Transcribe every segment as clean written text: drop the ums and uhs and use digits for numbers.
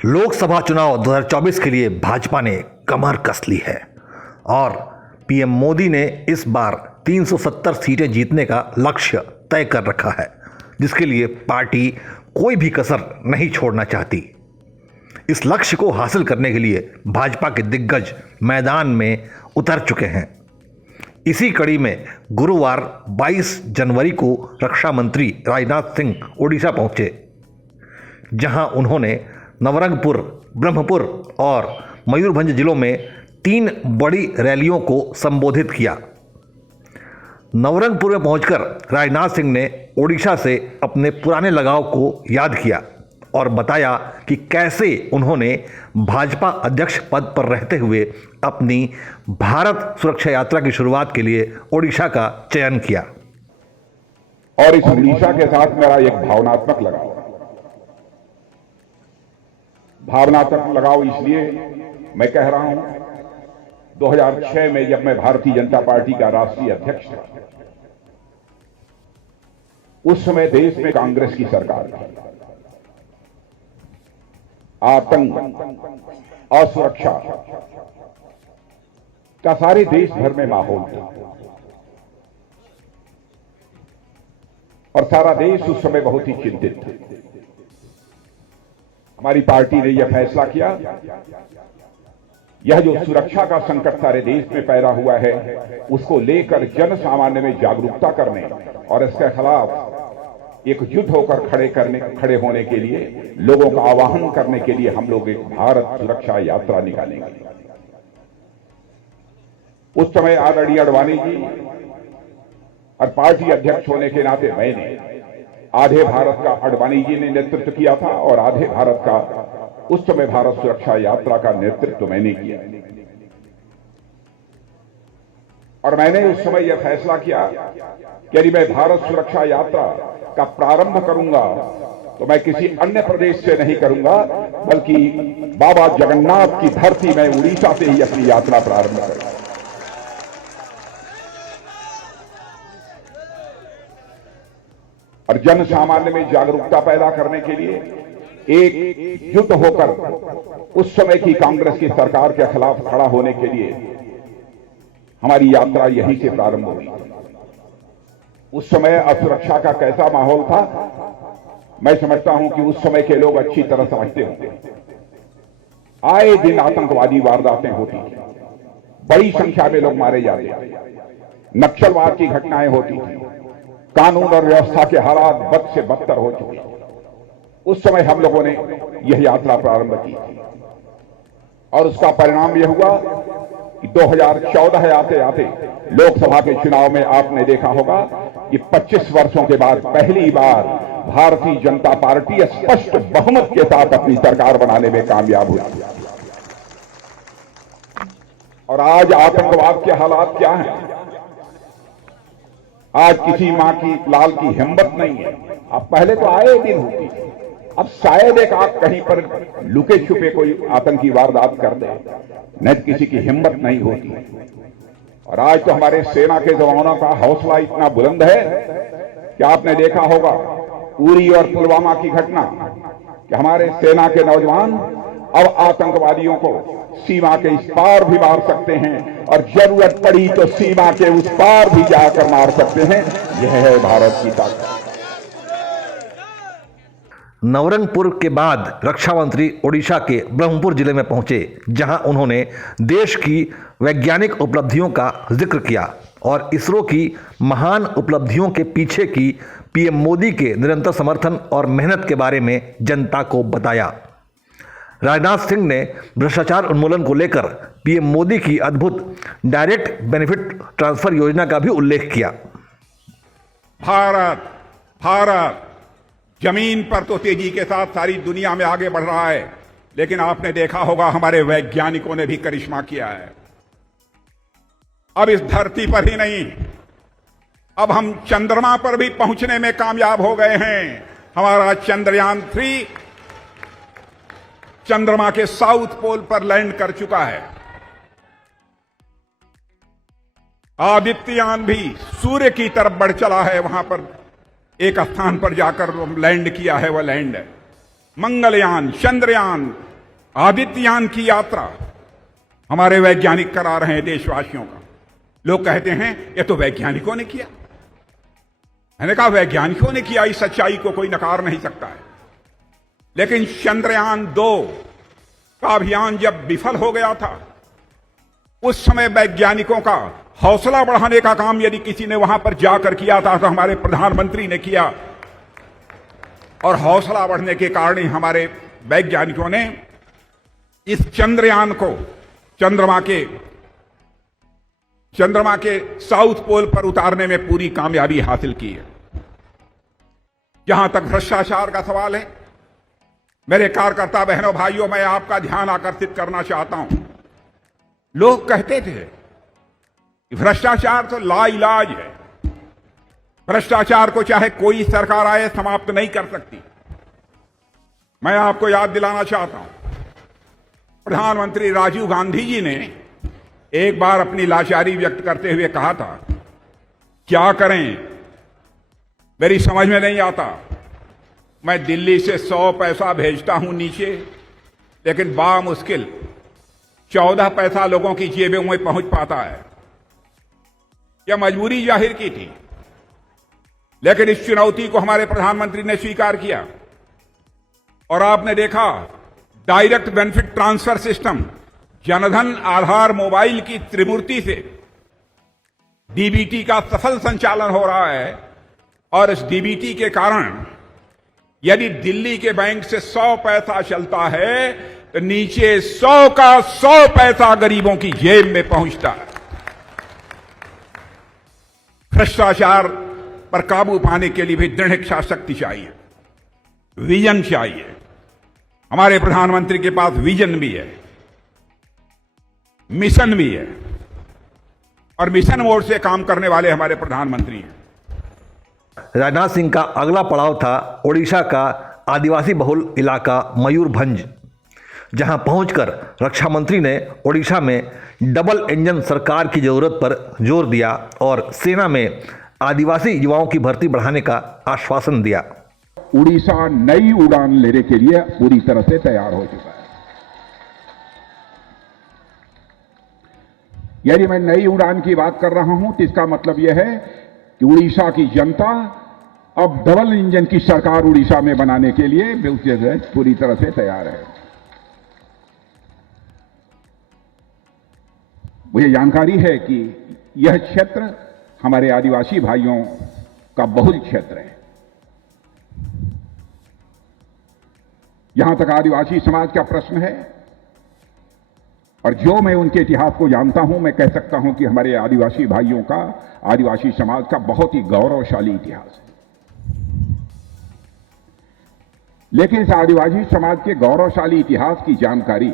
लोकसभा चुनाव 2024 के लिए भाजपा ने कमर कस ली है और पीएम मोदी ने इस बार 370 सीटें जीतने का लक्ष्य तय कर रखा है, जिसके लिए पार्टी कोई भी कसर नहीं छोड़ना चाहती। इस लक्ष्य को हासिल करने के लिए भाजपा के दिग्गज मैदान में उतर चुके हैं। इसी कड़ी में गुरुवार 22 जनवरी को रक्षा मंत्री राजनाथ सिंह ओडिशा पहुंचे, जहां उन्होंने नवरंगपुर, ब्रह्मपुर और मयूरभंज जिलों में 3 बड़ी रैलियों को संबोधित किया। नवरंगपुर में पहुंचकर राजनाथ सिंह ने ओडिशा से अपने पुराने लगाव को याद किया और बताया कि कैसे उन्होंने भाजपा अध्यक्ष पद पर रहते हुए अपनी भारत सुरक्षा यात्रा की शुरुआत के लिए ओडिशा का चयन किया। और इस ओडिशा के साथ मेरा एक भावनात्मक लगाव इसलिए मैं कह रहा हूं, 2006 में जब मैं भारतीय जनता पार्टी का राष्ट्रीय अध्यक्ष था, उस समय देश में कांग्रेस की सरकार थी। आतंक, असुरक्षा का सारे देश भर में माहौल था और सारा देश उस समय बहुत ही चिंतित था। हमारी पार्टी ने यह फैसला किया, यह जो सुरक्षा का संकट सारे देश में पैदा हुआ है, उसको लेकर जन सामान्य में जागरूकता करने और इसके खिलाफ एकजुट होकर खड़े होने के लिए, लोगों का आह्वान करने के लिए हम लोग एक भारत सुरक्षा यात्रा निकालेंगे। उस समय आदरणीय अडवाणी जी और पार्टी अध्यक्ष होने के नाते मैंने आधे भारत का अडवाणी जी ने नेतृत्व किया था और आधे भारत का उस समय भारत सुरक्षा यात्रा का नेतृत्व मैंने किया। और मैंने उस समय यह फैसला किया कि यदि मैं भारत सुरक्षा यात्रा का प्रारंभ करूंगा तो मैं किसी अन्य प्रदेश से नहीं करूंगा, बल्कि बाबा जगन्नाथ की धरती में उड़ीसा से ही अपनी यात्रा प्रारंभ करूंगा। और जन सामान्य में जागरूकता पैदा करने के लिए एकजुट होकर उस समय की कांग्रेस की सरकार के खिलाफ खड़ा होने के लिए हमारी यात्रा यहीं से प्रारंभ हुई। उस समय असुरक्षा का कैसा माहौल था, मैं समझता हूं कि उस समय के लोग अच्छी तरह समझते होंगे। आए दिन आतंकवादी वारदातें होती थी, बड़ी संख्या में लोग मारे जाते, नक्सलवाद की घटनाएं होती थी, कानून और व्यवस्था के हालात बद से बदतर हो चुके। उस समय हम लोगों ने यह यात्रा प्रारंभ की और उसका परिणाम यह हुआ कि 2014 आते आते लोकसभा के चुनाव में आपने देखा होगा कि 25 वर्षों के बाद पहली बार भारतीय जनता पार्टी स्पष्ट बहुमत के साथ अपनी सरकार बनाने में कामयाब हुई। और आज आतंकवाद के हालात क्या हैं? आज किसी मां की लाल की हिम्मत नहीं है। अब पहले तो आए दिन होती, अब शायद एक आग कहीं पर लुके छुपे कोई आतंकी वारदात कर दे, नहीं तो किसी की हिम्मत नहीं होती। और आज तो हमारे सेना के जवानों का हौसला इतना बुलंद है कि आपने देखा होगा उरी और पुलवामा की घटना कि हमारे सेना के नौजवान अब आतंकवादियों को सीमा के इस पार भी मार सकते हैं और जरूरत पड़ी तो सीमा के उस पार भी जाकर मार सकते हैं। यह है भारत की ताकत। नवरंगपुर के बाद रक्षा मंत्री ओडिशा के ब्रह्मपुर जिले में पहुंचे, जहां उन्होंने देश की वैज्ञानिक उपलब्धियों का जिक्र किया और इसरो की महान उपलब्धियों के पीछे की पीएम मोदी के निरंतर समर्थन और मेहनत के बारे में जनता को बताया। राजनाथ सिंह ने भ्रष्टाचार उन्मूलन को लेकर पीएम मोदी की अद्भुत डायरेक्ट बेनिफिट ट्रांसफर योजना का भी उल्लेख किया। भारत जमीन पर तो तेजी के साथ सारी दुनिया में आगे बढ़ रहा है, लेकिन आपने देखा होगा हमारे वैज्ञानिकों ने भी करिश्मा किया है। अब इस धरती पर ही नहीं, अब हम चंद्रमा पर भी पहुंचने में कामयाब हो गए हैं। हमारा चंद्रयान 3 चंद्रमा के साउथ पोल पर लैंड कर चुका है। आदित्ययान भी सूर्य की तरफ बढ़ चला है, वहां पर एक स्थान पर जाकर लैंड किया है, वह लैंड है। मंगलयान, चंद्रयान आदित्ययान की यात्रा हमारे वैज्ञानिक करा रहे हैं देशवासियों का। लोग कहते हैं ये तो वैज्ञानिकों ने किया। मैंने कहा वैज्ञानिकों ने किया, इस सच्चाई को कोई नकार नहीं सकता है। लेकिन चंद्रयान 2 का अभियान जब विफल हो गया था, उस समय वैज्ञानिकों का हौसला बढ़ाने का काम यदि किसी ने वहां पर जाकर किया था तो हमारे प्रधानमंत्री ने किया। और हौसला बढ़ने के कारण ही हमारे वैज्ञानिकों ने इस चंद्रयान को चंद्रमा के साउथ पोल पर उतारने में पूरी कामयाबी हासिल की है। जहां तक भ्रष्टाचार का सवाल है, मेरे कार्यकर्ता बहनों भाइयों, मैं आपका ध्यान आकर्षित करना चाहता हूं। लोग कहते थे कि भ्रष्टाचार तो लाइलाज है, भ्रष्टाचार को चाहे कोई सरकार आए समाप्त नहीं कर सकती। मैं आपको याद दिलाना चाहता हूं, प्रधानमंत्री राजीव गांधी जी ने एक बार अपनी लाचारी व्यक्त करते हुए कहा था, क्या करें मेरी समझ में नहीं आता, मैं दिल्ली से 100 पैसा भेजता हूं नीचे, लेकिन बामुश्किल 14 पैसा लोगों की जेबों में पहुंच पाता है। यह मजबूरी जाहिर की थी, लेकिन इस चुनौती को हमारे प्रधानमंत्री ने स्वीकार किया। और आपने देखा direct benefit transfer system, Jan Dhan Aadhaar mobile की त्रिमूर्ति से डीबीटी का सफल संचालन हो रहा है। और इस डीबीटी के कारण यदि दिल्ली के बैंक से 100 पैसा चलता है तो नीचे 100 का 100 पैसा गरीबों की जेब में पहुंचता है। भ्रष्टाचार पर काबू पाने के लिए भी दृढ़ इच्छा शक्ति चाहिए, विजन चाहिए। हमारे प्रधानमंत्री के पास विजन भी है, मिशन भी है, और मिशन मोड से काम करने वाले हमारे प्रधानमंत्री हैं। राजनाथ सिंह का अगला पड़ाव था ओडिशा का आदिवासी बहुल इलाका मयूरभंज, जहां पहुंचकर रक्षा मंत्री ने ओडिशा में डबल इंजन सरकार की जरूरत पर जोर दिया और सेना में आदिवासी युवाओं की भर्ती बढ़ाने का आश्वासन दिया। उड़ीसा नई उड़ान लेने के लिए पूरी तरह से तैयार हो चुका है। यदि मैं नई उड़ान की बात कर रहा हूं तो इसका मतलब यह है कि उड़ीसा की जनता अब डबल इंजन की सरकार उड़ीसा में बनाने के लिए पूरी तरह से तैयार है। मुझे जानकारी है कि यह क्षेत्र हमारे आदिवासी भाइयों का बहुल क्षेत्र है। यहां तक आदिवासी समाज का प्रश्न है, और जो मैं उनके इतिहास को जानता हूं, मैं कह सकता हूं कि हमारे आदिवासी भाइयों का, आदिवासी समाज का बहुत ही गौरवशाली इतिहास है। लेकिन इस आदिवासी समाज के गौरवशाली इतिहास की जानकारी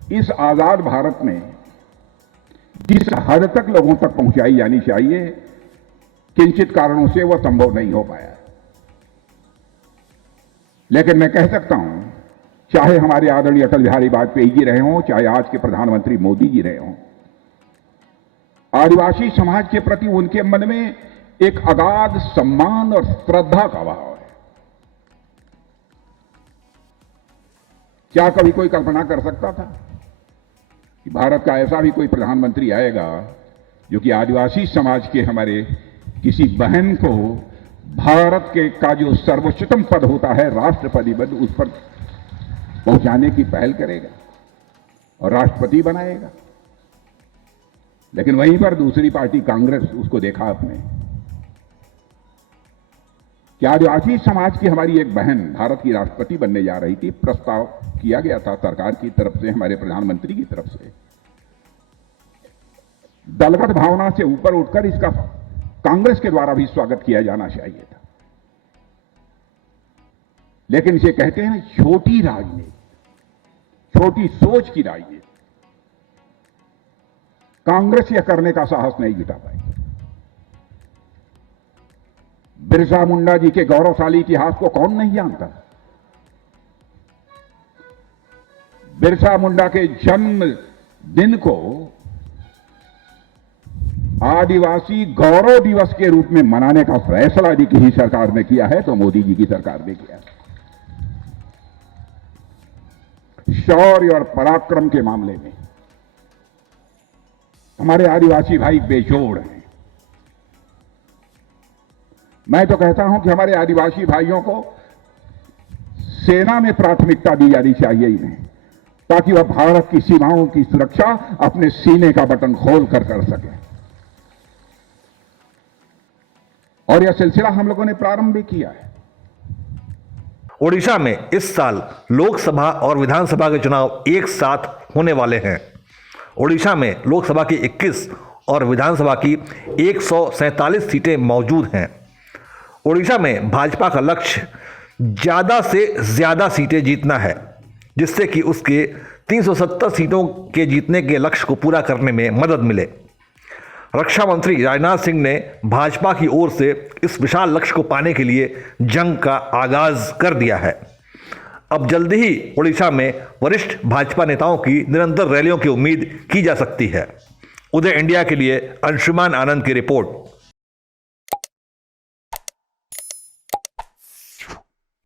इस आजाद भारत में जिस हद तक लोगों तक पहुंचाई जानी चाहिए, किंचित कारणों से वह संभव नहीं हो पाया। लेकिन मैं कह सकता हूं, चाहे हमारे आदरणीय अटल बिहारी वाजपेयी जी रहे हों, चाहे आज के प्रधानमंत्री मोदी जी रहे हों, आदिवासी समाज के प्रति उनके मन में एक अगाध सम्मान और श्रद्धा का भाव है। क्या कभी कोई कल्पना कर सकता था कि भारत का ऐसा भी कोई प्रधानमंत्री आएगा जो कि आदिवासी समाज के हमारे किसी बहन को भारत के का जो सर्वोच्चतम पद होता है, राष्ट्रपति पद, उस पर पहुंचाने की पहल करेगा और राष्ट्रपति बनाएगा। लेकिन वहीं पर दूसरी पार्टी कांग्रेस, उसको देखा आपने कि आदिवासी समाज की हमारी एक बहन भारत की राष्ट्रपति बनने जा रही थी। प्रस्ताव किया गया था सरकार की तरफ से, हमारे प्रधानमंत्री की तरफ से। दलगत भावना से ऊपर उठकर इसका कांग्रेस के द्वारा भी स्वागत किया जाना चाहिए था। लेकिन इसे कहते हैं छोटी राजनीति, छोटी सोच की राजनीति। कांग्रेस यह करने का साहस नहीं जुटा पाई। बिरसा मुंडा जी के गौरवशाली इतिहास को कौन नहीं जानता? बिरसा मुंडा के जन्म दिन को आदिवासी गौरव दिवस के रूप में मनाने का फैसला यदि किसी सरकार ने किया है तो मोदी जी की सरकार ने किया। शौर्य और पराक्रम के मामले में हमारे आदिवासी भाई बेजोड़ हैं। मैं तो कहता हूं कि हमारे आदिवासी भाइयों को सेना में प्राथमिकता दी जानी चाहिए इन्हें, ताकि वह भारत की सीमाओं की सुरक्षा अपने सीने का बटन खोल कर सके। और यह सिलसिला हम लोगों ने प्रारंभ भी किया है। ओडिशा में इस साल लोकसभा और विधानसभा के चुनाव एक साथ होने वाले हैं। ओडिशा में लोकसभा की 21 और विधानसभा की 147 सीटें मौजूद हैं। ओडिशा में भाजपा का लक्ष्य ज़्यादा से ज़्यादा सीटें जीतना है, जिससे कि उसके 370 सीटों के जीतने के लक्ष्य को पूरा करने में मदद मिले। रक्षा मंत्री राजनाथ सिंह ने भाजपा की ओर से इस विशाल लक्ष्य को पाने के लिए जंग का आगाज कर दिया है। अब जल्दी ही ओडिशा में वरिष्ठ भाजपा नेताओं की निरंतर रैलियों की उम्मीद की जा सकती है। उदय इंडिया के लिए अंशुमान आनंद की रिपोर्ट।